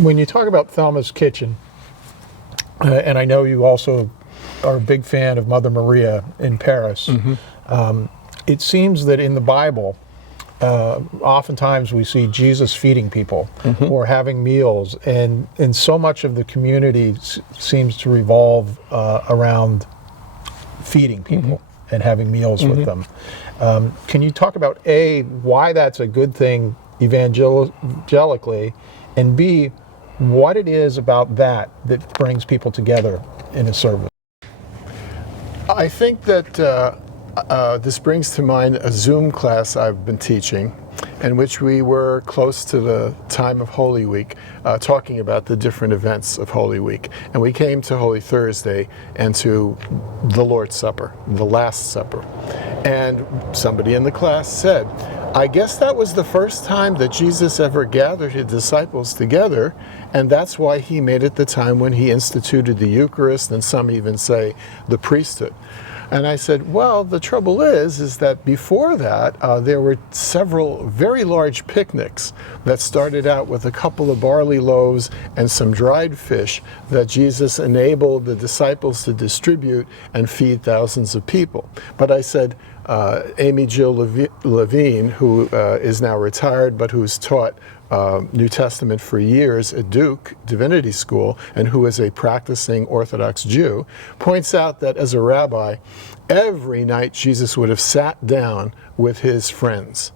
When you talk about Thelma's Kitchen, and I know you also are a big fan of Mother Maria in Paris, it seems that in the Bible, oftentimes we see Jesus feeding people or having meals, and so much of the community seems to revolve around feeding people and having meals with them. Can you talk about A, why that's a good thing evangelically, and B, what it is about that brings people together in a service? I think that this brings to mind a Zoom class I've been teaching, in which we were close to the time of Holy Week, talking about the different events of Holy Week. And we came to Holy Thursday and to the Lord's Supper, the Last Supper. And somebody in the class said, I guess that was the first time that Jesus ever gathered his disciples together, and that's why he made it the time when he instituted the Eucharist, and some even say the priesthood. And I said, well, the trouble is that before that, there were several very large picnics that started out with a couple of barley loaves and some dried fish that Jesus enabled the disciples to distribute and feed thousands of people. But I said, Amy Jill Levine, who is now retired but who's taught New Testament for years at Duke Divinity School, and who is a practicing Orthodox Jew, points out that as a rabbi, every night Jesus would have sat down with his friends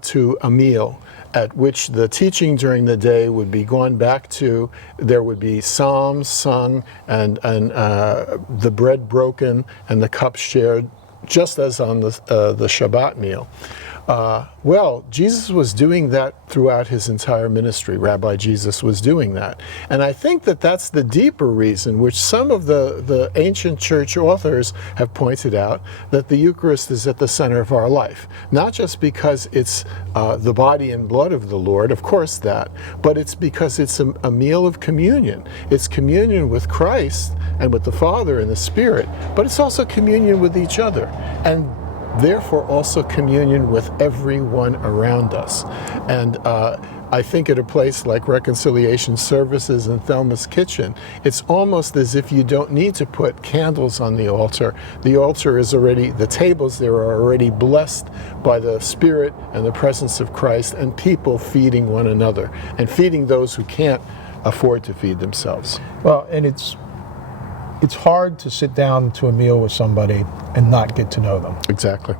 to a meal, at which the teaching during the day would be gone back to. There would be psalms sung and the bread broken and the cup shared, just as on the Shabbat meal. Well, Jesus was doing that throughout his entire ministry. Rabbi Jesus was doing that. And I think that that's the deeper reason, which some of the ancient church authors have pointed out, that the Eucharist is at the center of our life. Not just because it's the body and blood of the Lord, of course that, but it's because it's a meal of communion. It's communion with Christ and with the Father and the Spirit, but it's also communion with each other. And therefore also communion with everyone around us. And I think at a place like Reconciliation Services and Thelma's Kitchen, it's almost as if you don't need to put candles on the altar. The altar is already, the tables there are already blessed by the Spirit and the presence of Christ, and people feeding one another and feeding those who can't afford to feed themselves. Well, and it's hard to sit down to a meal with somebody and not get to know them. Exactly.